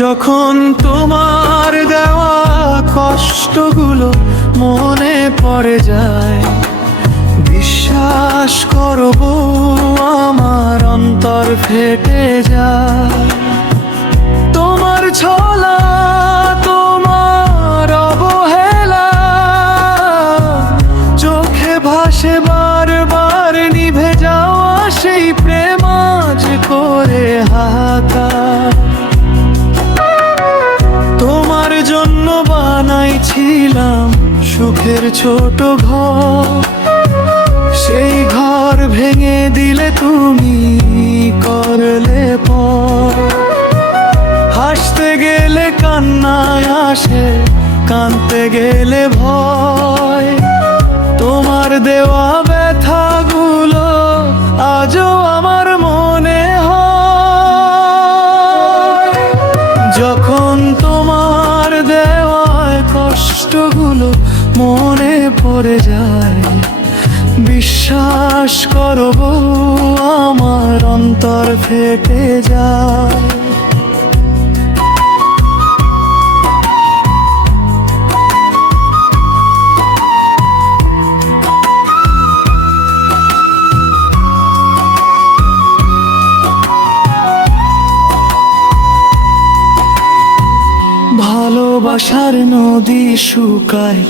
যখন তোমার দেওয়া কষ্টগুলো মনে পড়ে যায়, বিশ্বাস করব আমার অন্তর ফেটে যায়। তোমার ছলা, তোমার অবহেলা চোখে ভাসে বারবার, নিভে যাওয়া সেই প্রেম আজ করে হাহাকার। তোমার জন্য বানাইছিলাম সুখের ছোট ঘর, সেই ঘর ভেঙে দিলে তুমি করলে পর। হাসতে গেলে কান্নায় আসে, কাঁদতে গেলে ভয়। তোমার দেওয়া ব্যথাগুলো আজও আমার মনে হয়। যখন তোমার দেওয়া কষ্টগুলো মনে পড়ে যায়, বিশ্বাস করব আমার অন্তর ফেটে যায়। ভালোবাসার নদী শুকায়,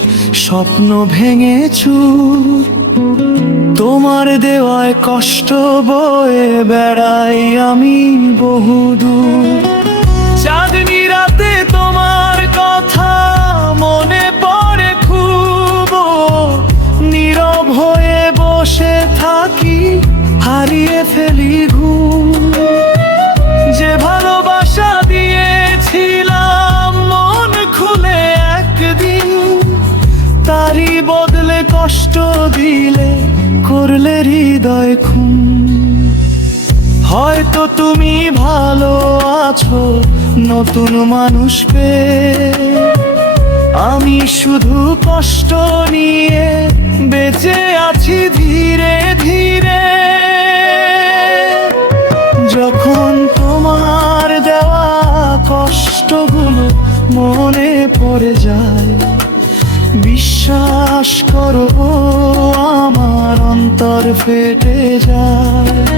স্বপ্ন ভেঙে চুর। তোমার দেওয়ায় কষ্ট বয়ে বেড়াই আমি বহুদূর। চাঁদনি রাতে তোমার কথা মনে পড়ে খুব, নীরব হয়ে বসে থাকি, হারিয়ে ফেলি ঘুম। যে ভালোবাসা দিয়েছিলাম মন খুলে একদিন, তারই বদলে কষ্ট দিলে করলে হৃদয় খুন। হয়তো তুমি ভালো আছো নতুন মানুষ পেয়ে, আমি শুধু কষ্ট নিয়ে বেঁচে আছি ধীরে ধীরে। যখন তোমার দেওয়া কষ্টগুলো মনে পড়ে যায়, বিশ্বাস করব আমার অন্তর ফেটে যায়।